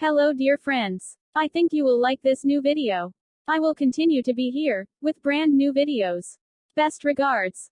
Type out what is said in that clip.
Hello dear friends. I think you will like this new video. I will continue to be here, with brand new videos. Best regards.